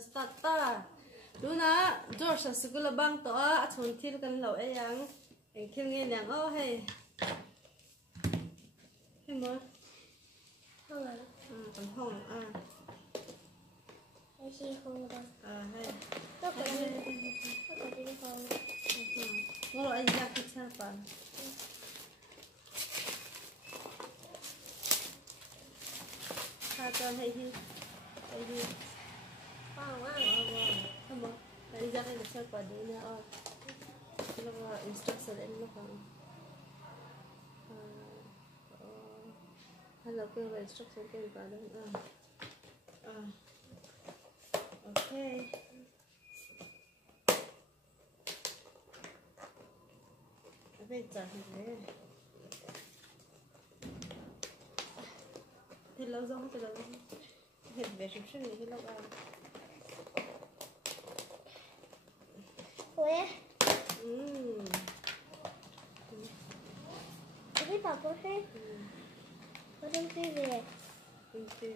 Starta Luna George school bang to a chon thil kan lo e yang eng thil nge nyang o hey hey mo kan hong Hay chi không đâu. hey Nó có đi không. ngolo anh jak ki cha pa ha cho hey hi Wow, wow. hey mo anh jak anh cha pa đi na o lo instruction anh lo kan hello cái instruction cái pa đó okay bây giờ thì lâu rồi thì về sụp sụp thì lâu rồi Ủa? Cái bảo có thế? Có đừng đi về.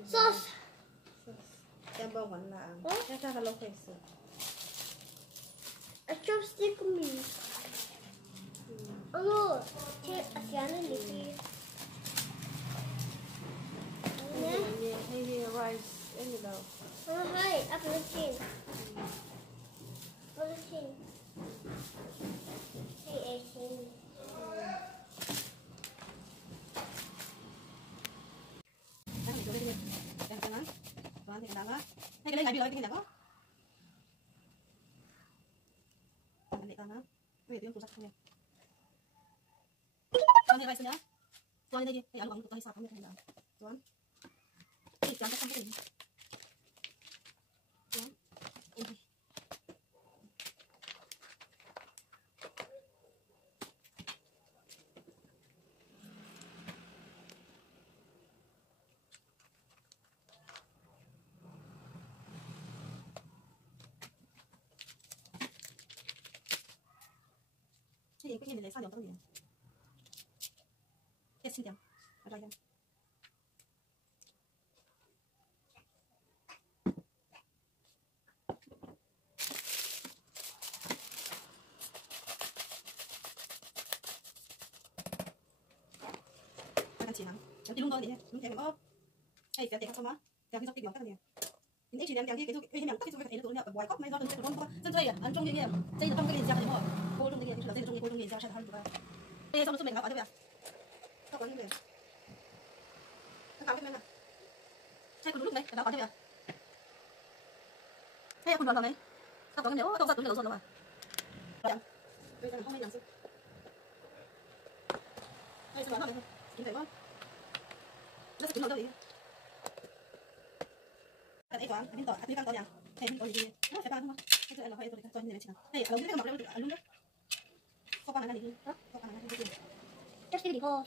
Sauce. Em bao quán là cái sao lâu phải sửa A chopstick của mình. Alo, thế cái này gì? hay rice em gì đâu Hay, apple Hey, Asian. cái này ngày cái này có này ta nó về tiếng của sắc không con này nhá con đây đi cái ăn bằng tôi sạc không được nào con thì chán chắc không có gì cái gì để sao được cái gì cái xin chào rồi đây cái chị hả cái luôn thôi đi không chạy có hay cái không á cái cái cái gì những chị đem cái cái nhang cái cái tụi nó bòi cốc mấy do tụi nó chân dây ăn trong cái dây trong cái gì ra cái mà cô trong cái gì là dây trong cái cô trong cái ra sẽ hơn được đây xong rồi mình ở đây các bạn như vậy các bạn cái này sai con lúc này các bạn như vậy hay con vào này các bạn nếu đâu ra tụi nó rồi mà bây giờ không hay làm gì hay sao nó này chính phải không nó sẽ tính đâu đi cái ấy toán cái tỏi cái con nhà hay có gì nó phải ba đúng không cái là hay tôi cho như này chị nào hay ở cái mặt đây luôn đó có con này đi đó có con này đi Chắc cái gì cô?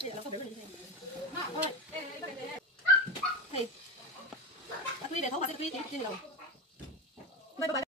thì nó không phải là như thế thôi thì quý về thấu mà cái quý thì đâu